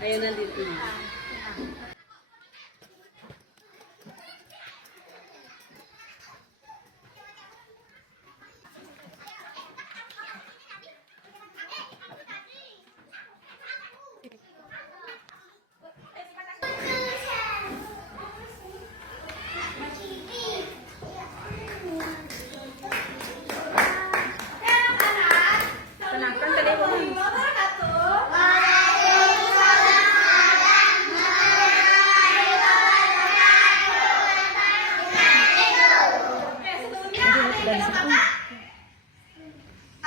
Ayo nanti.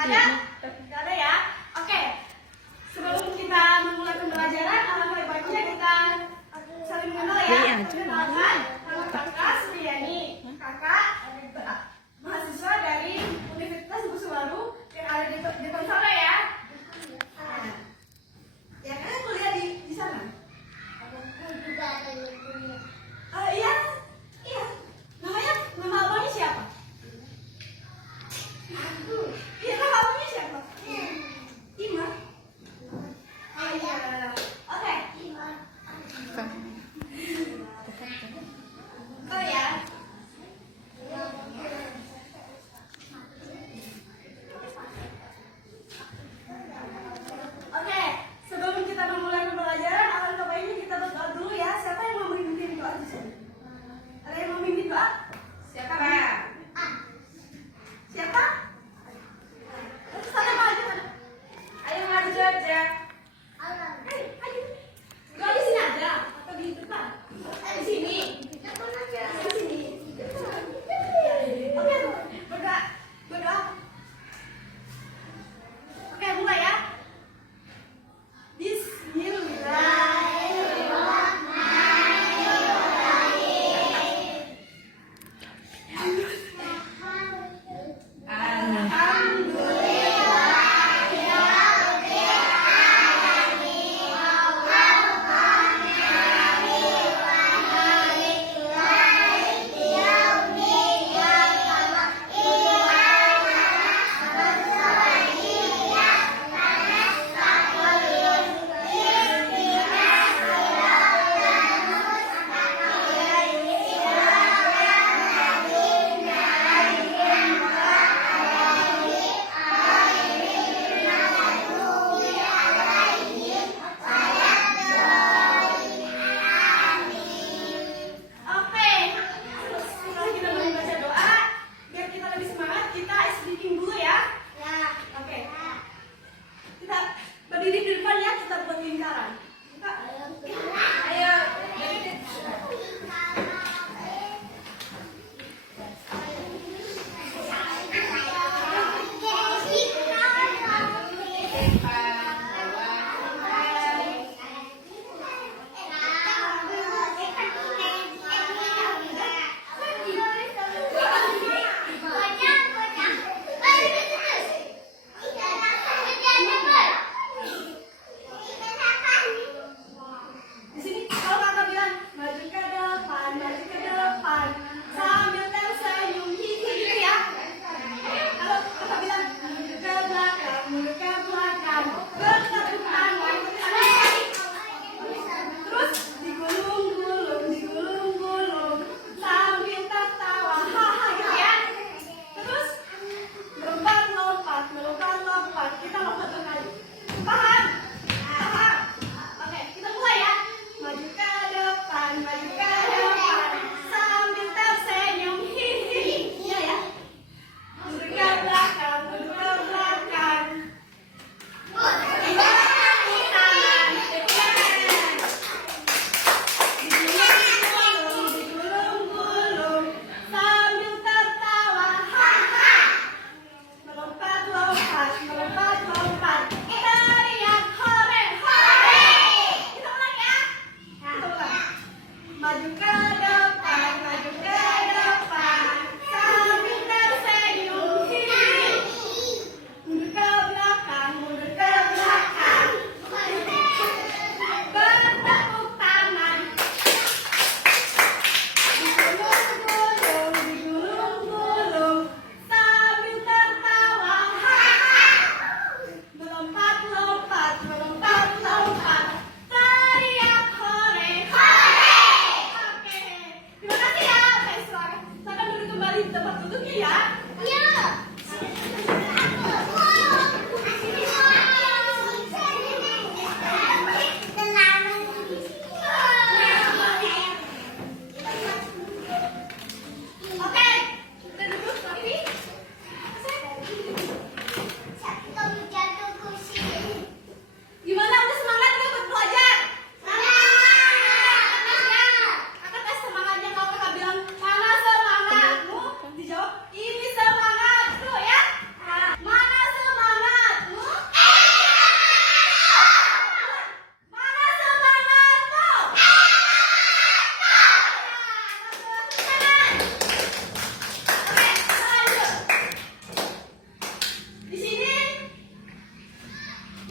Ada? Gak ada ya? Oke. Sebelum kita memulai pembelajaran, alangkah baiknya kita saling mengenal ya. Perkenalkan, nama kakak Suryani. Kakak mahasiswa dari Universitas Busuwaru yang ada di Tonsolo ya. Nah, ya kan kuliah di sana? Iya, iya. Nama abangnya siapa? Iya, nama abangnya siapa? Ima. Oh iya. Oke. Oh ya. Oke, sebelum kita memulai pembelajaran, alangkah baiknya kita berdoa dulu ya. Siapa yang mau memimpin doa di sini? Ada yang mau memimpin doa? Siapa? Siapa? Sana maju sana. Ayo maju aja. Ayo. Doa di sini aja atau di depan? Di sini. Di sini. Oke, berdoa. Berdoa. Oke, mulai ya. Oke, setelah kita membaca doa, biar kita lebih semangat, kita speaking dulu ya. Oke. Kita berdiri di depan ya, kita buat lingkaran. Ayo.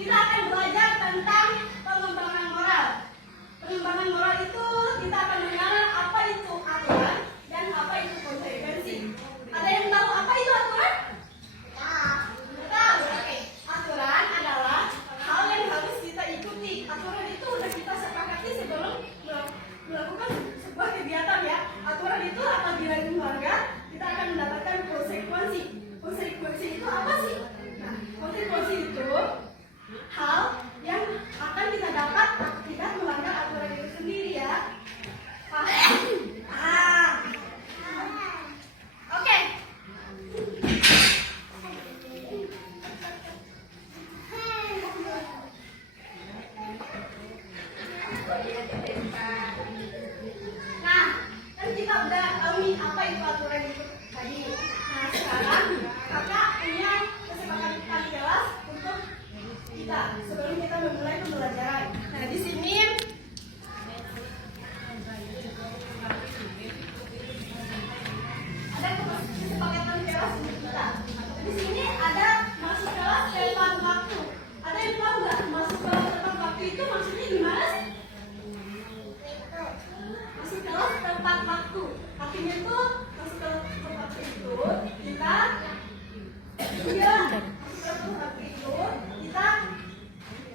kita akan belajar tentang pengembangan moral. Pengembangan moral itu kita akan mengenal apa itu aturan dan apa itu konsekuensi. Ada yang tahu apa itu aturan? Tahu. Oke. Aturan adalah hal yang harus kita ikuti. Aturan itu sudah kita sepakati sebelum melakukan sebuah kegiatan ya. Aturan itu apabila dilanggar kita akan mendapatkan konsekuensi. Konsekuensi itu apa sih? Nah, konsekuensi itu hal yang akan kita dapat akibat melanggar aturan itu sendiri ya. Oke. Nah, kan kita udah tahu nih apa itu aturan itu tadi. Nah, sekarang kakak punya kesepakatan jelas untuk kita sebelum kita memulai pembelajaran. Nah, di sini ada kesepakatan kelas untuk kita. Di sini ada masuk kelas tepat waktu. Ada yang tahu nggak masuk kelas tepat waktu itu maksudnya gimana sih? Masuk kelas tepat waktu. Artinya itu masuk kelas tepat waktu itu kita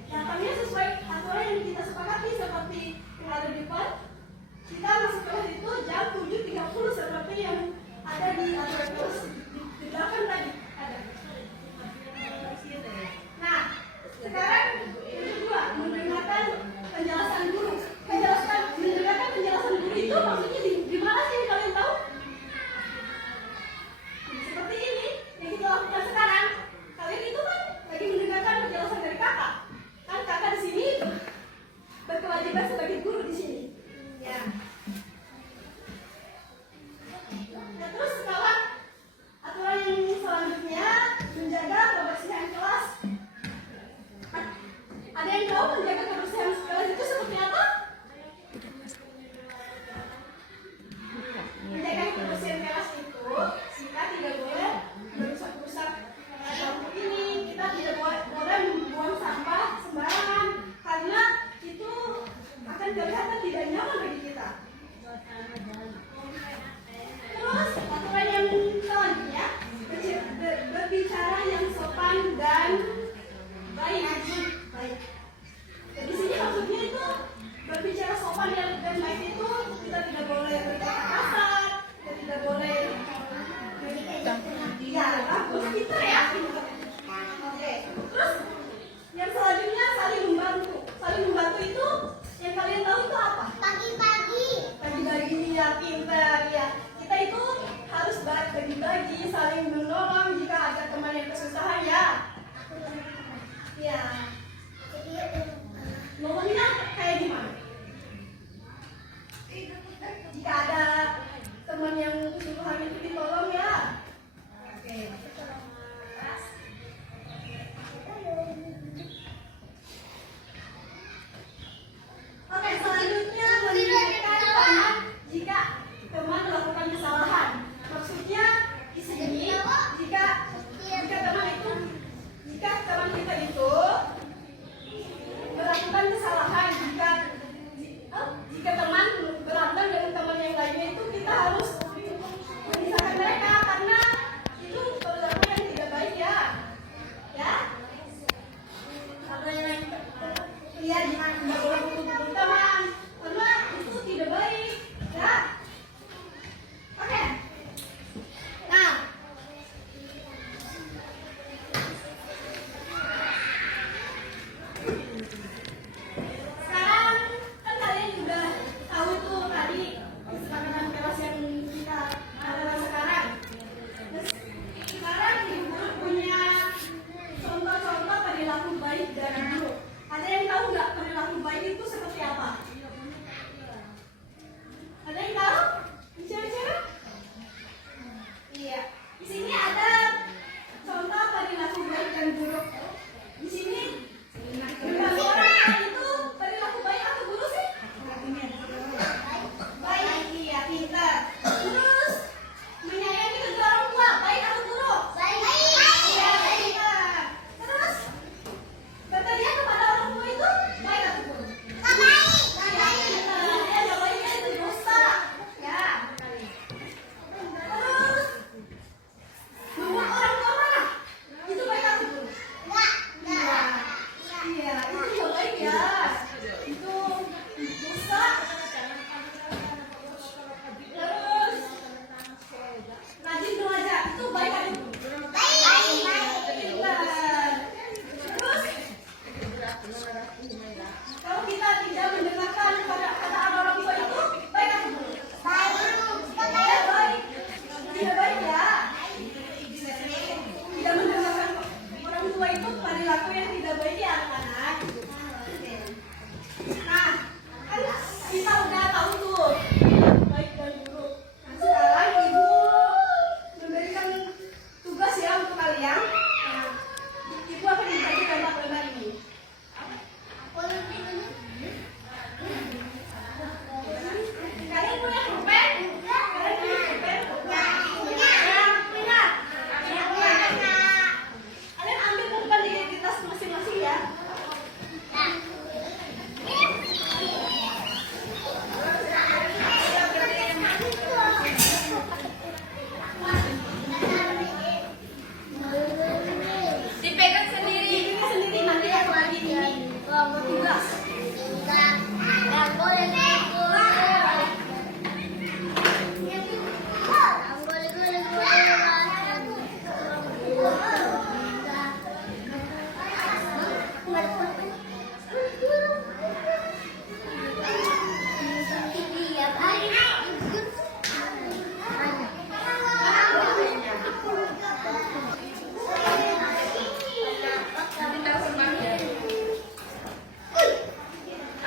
datangnya sesuai aturan yang kita sepakati seperti yang ada di depan. Kita masuk kelas itu jam 7.30 seperti yang ada di aturan kelas di belakang tadi ada. Nah, sekarang yang kedua mendengarkan penjelasan guru. Mendengarkan penjelasan guru itu maksudnya di mana sih kalian tahu? Seperti ini yang kita lakukan sekarang. Kalian itu kan lagi mendengarkan penjelasan dari kakak. Kan kakak di sini berkewajiban sebagai guru di sini. Ya. Nah, terus sekarang aturan yang selanjutnya menjaga kebersihan kelas. Ada yang tahu menjaga kebersihan kelas itu seperti apa? Menjaga kebersihan kelas itu kita tidak boleh merusak-rusak lampu ini, kita tidak boleh membuang sampah sembarangan karena itu akan kelihatan tidak nyaman bagi kita. Terus aturan yang selanjutnya berbicara yang sopan dan baik. Di sini maksudnya itu berbicara sopan dan baik itu kita tidak boleh berkata kasar, kita tidak boleh kita ya. Oke. Terus yang selanjutnya saling membantu. Saling membantu itu yang kalian tahu itu apa? Bagi-bagi ya, pintar ya. Kita itu harus bagi-bagi, saling menolong jika ada teman yang kesusahan ya. Ya. Nolongnya kayak gimana? Jika ada teman yang kesusahan itu ditolong ya. Oke. Oke, selanjutnya mengingatkan teman jika teman melakukan kesalahan. Maksudnya di sini jika teman kita itu melakukan kesalahan, jika teman berantem dengan teman yang lainnya itu kita harus memisahkan mereka karena itu perilaku yang tidak baik ya. Ya. Apa yang lihat nggak boleh pukul teman karena itu tidak baik ya. Oke. Nah, sekarang kan kalian juga tahu tuh tadi kesepakatan kelas yang kita lakukan sekarang. Sekarang ibu punya contoh-contoh perilaku baik dari guru. Ada yang tahu nggak perilaku baik itu seperti apa? Ada yang tahu? Bicara-bicara? Iya. Di sini ada contoh perilaku baik dan buruk. Di sini 5 orang. itu nggak baik ya. Itu dosa. Terus rajin belajar itu baik kan? Terus kalau kita tidak mendengarkan kata orang tua itu baik kan? Baik. Tidak baik ya. Tidak mendengarkan orang tua itu perilaku yang tidak baik ya anak-anak. Nah, kan kita udah tahu tuh baik dan buruk. Nah, sekarang ibu memberikan tugas ya untuk kalian. Nah, ibu akan dibagi lembar-lembar ini. Kalian punya pulpen? Kalian punya pulpen? Kalian ambil pulpen di tas masing-masing ya. Dipegang sendiri. Ini sendiri nanti yang lagi ini tugas.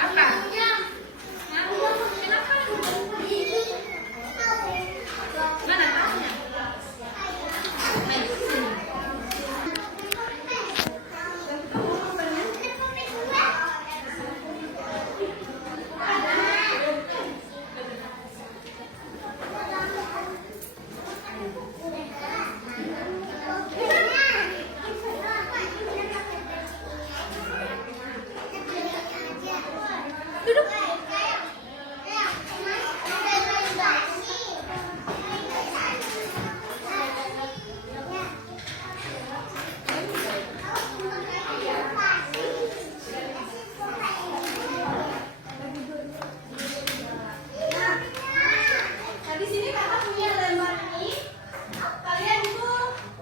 Apa? Mana tasnya? Nah, di sini kakak punya lembar ini. Kalian itu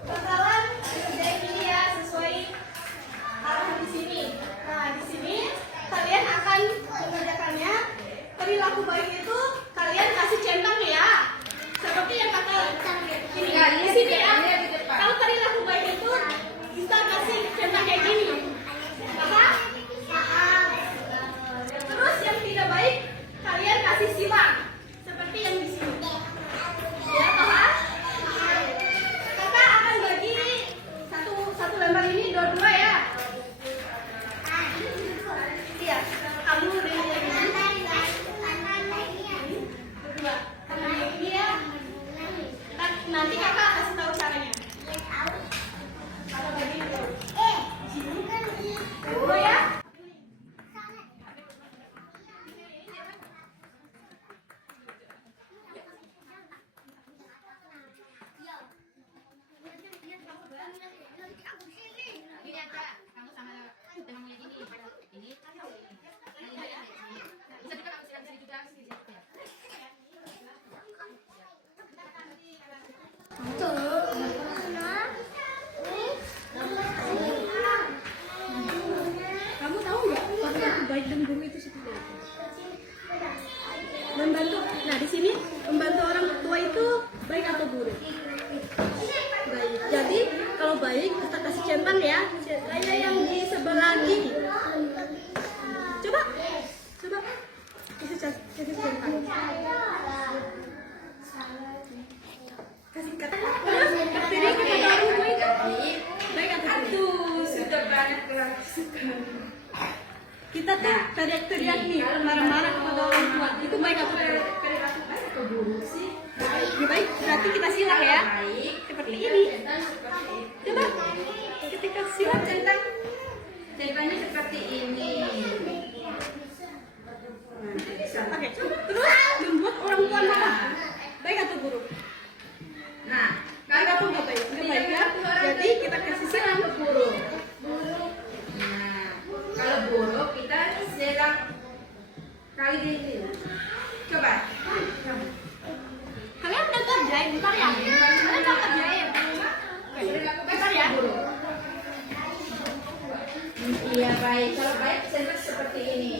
bakalan kerjain ini ya sesuai arahan di sini. Nah, di sini kalian akan mengerjakannya. Perilaku baik itu kalian kasih centang ya. Seperti yang kakak ini. Di sini ya. Kalau perilaku baik itu kita kasih centang kayak gini. Kakak? Terus yang tidak baik kalian kasih silang seperti yang di sini. Ya, paham? Kakak akan bagi satu lembar ini dua-dua ya. Iya, kamu dengan yang ini. Berdua. Kamu yang ini ya. Nanti kakak kasih tahu caranya. Kakak bagi dulu. Dua ya. Ini aja, kamu sama dengan yang ini. Ini. Bisa juga kamu silang sini juga sini ya. Kamu tahu nggak perilaku baik dan buruk itu seperti apa? Membantu. Nah, di sini membantu orang tua itu baik atau buruk? Baik. Jadi kalau baik kita kasih centang ya. Kayak yang di sebelah kiri. Coba. Kasih centang. Kasih kata. Terus ini kepada orang tua itu baik atau buruk? Sudah banyak lagi Kita tuh teriak-teriak nih, marah-marah kepada orang tua. Itu baik atau buruk? perilaku baik atau buruk sih? Ya baik, berarti kita silang ya. Baik. Seperti ini. Seperti itu. Coba, ketika silang centang. Ceritanya seperti ini. Oke, terus membuat orang tua marah. Baik atau buruk? Nah, Baik atau nggak baik? Nggak baik ya. Jadi kita kasih silang. buruk. Nah, kalau buruk, kita silang kali ini. Coba. Kalian udah kerjain, bentar ya. Kalian udah kerjain. Bentar ya. Iya baik. Kalau baik center seperti ini.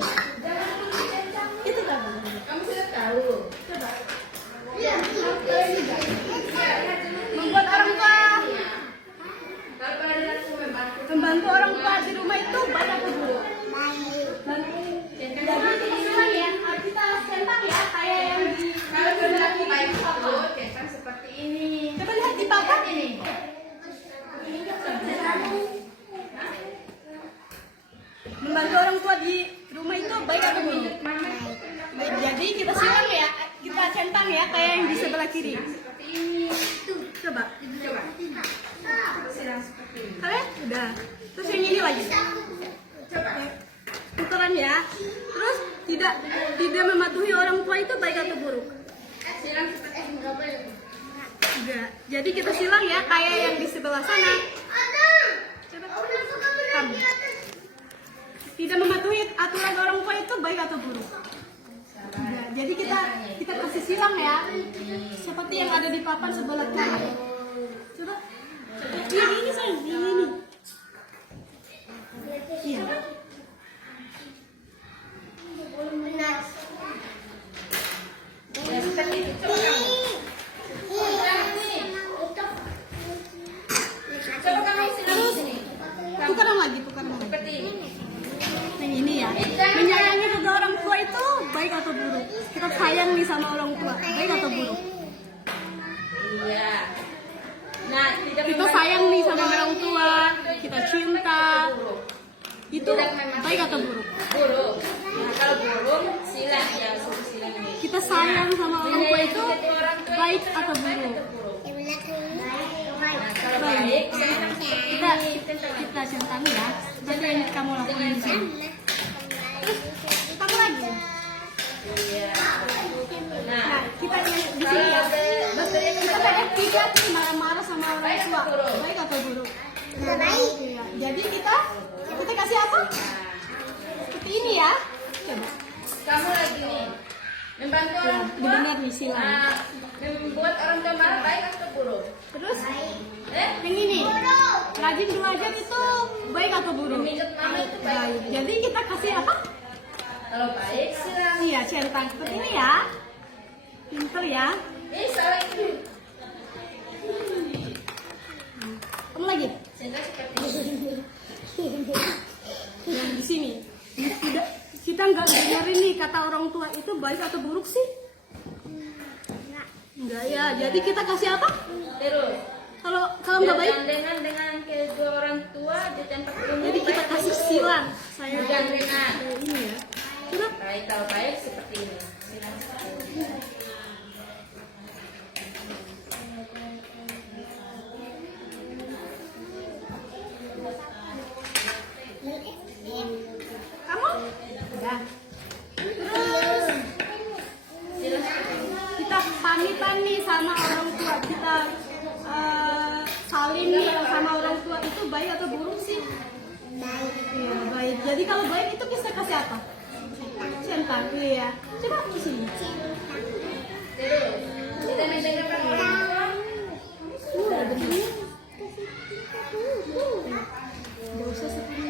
Itu kan. Kamu sudah tahu. Coba. Iya. Membuat orang tua, Kalau pelajaran aku membantu orang tua di rumah itu baik atau buruk? Jadi ini ya, kita centang ya, kayak yang di. kalau perilaku baik itu centang seperti ini. Coba lihat di papan Ini. membantu orang tua di rumah itu baik atau buruk? Jadi kita silang ya, kita centang ya, kayak yang di sebelah kiri. Seperti ini. Coba. Coba. Silang seperti ini. Kalian udah. Terus yang ini lagi. Coba. Tukeran ya. Terus tidak mematuhi orang tua itu baik atau buruk? Silang seperti ini. Enggak. Jadi kita silang ya, kayak yang di sebelah sana. Coba kamu. Tidak mematuhi aturan orang tua itu baik atau buruk? Enggak. Jadi kita kasih silang ya, seperti yang ada di papan sebelah kanan. Coba. Ini sayang, ini. Iya. Ya seperti itu. Coba kamu. Coba kamu silang di sini. Tukeran lagi. Seperti ini. Yang ini ya. Menyayangi kedua orang tua itu baik atau buruk? Kita sayang nih sama orang tua, baik atau buruk? Iya. Nah, Kita sayang nih sama orang tua, kita cinta. Itu baik atau buruk? buruk. Nah, kalau buruk silang ya, suruh silang ini. Kita sayang sama orang tua itu baik atau buruk? Nah, kalau baik centang seperti Kita ini. kita centang ya, seperti yang kamu lakukan di sini. Terus kamu lagi. Iya. Nah, Nah, kita yang di sini ya. Kita kayak tiga nih marah-marah sama orang tua, baik atau buruk? Iya. Jadi kita kasih apa? Seperti ini ya. Coba. kamu lagi nih membantu orang tua. Benar nih silang. Nah, membuat orang tua marah baik atau buruk? Terus Eh? yang ini, rajin belajar itu baik atau buruk? Meminjat mama itu baik. Baik. Jadi kita kasih apa? Kalau baik silang. Iya, centang seperti ini ya. Pinter ya. Salah itu. Kamu lagi? Centang seperti ini. Yang di sini. Kita nggak dengerin nih kata orang tua itu baik atau buruk sih? Enggak ya. Jadi kita kasih apa? Terus. Kalau nggak baik, dengan kedua orang tua di tempat umum. jadi kita baik kasih atau silang. buruk? Saya Gandengan. ini ya. Coba. Baik, kalau baik seperti ini. Silang seperti ini. Kamu? Udah. Terus Silang seperti ini. kita pamitan nih sama orang tua. Kita salim nih sama orang tua itu baik atau buruk sih? Baik. Iya, baik. Jadi kalau baik itu kita kasih apa? Centang. Iya. Coba di sini. Terus. Kita mendengarkan orang tua. Udah begini. Gak usah seperti